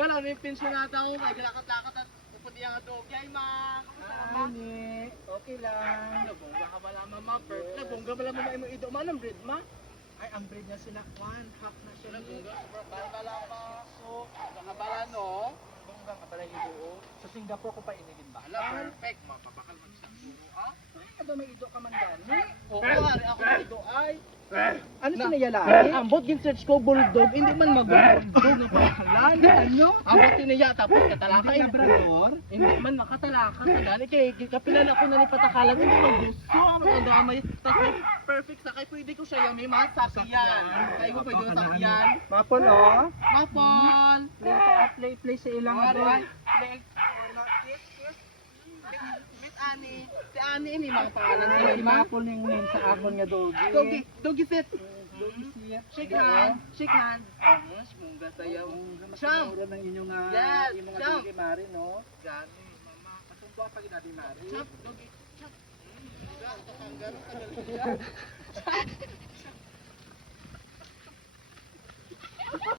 Gala, may pensionata ko. Kaya lakat-lakat at pati ang dog. Yay, ma! Kamusta naman? Ani, okay lang. Nabongga ka pala, mama. Nabongga pala, mama. Imo ido man ang breed, ma? Ay, ang breed na sila, half na siya. Nabongga. Sobrang bala pa. So, nakabala, no? Bongga ka pala yung buo. Sa Singapore ko pa inigin ba? Ala, perfect. Mapapakal man siya. Ah? Ay, ba may ido ka man gani? Oo, ari ako ng ido ay. Ano sinayalaki? Ambot gin search ko bulldog, hindi man mag-bulldog ng pangalan. Ano? Ambot tiniya tapos katalakay. Hindi Labrador? Hindi man makatalaka sa dali kay kapilan ako na ni patakalan hindi man gusto ang damay. Tapos perfect sa kay pwede ko siya yami masakyan. Kay ko pwede sakyan. Mapol, oh. Mapol. Play sa ilang Alright. abo. Miss Ani. Si Ani ini mga pangalan Ay, nila. mapol yung name sa akon nga dogi. Doggy fit. Dogi siya. Shake hand. Shake hand. Mas mungga sayaw. Siyam. Mura ng inyong Yes, yung mga Sam. dogi mari, no? Gani, mama. Kasumba pag natin mari. Chap, doggy. Chap. Mungga, ito kang gano'n.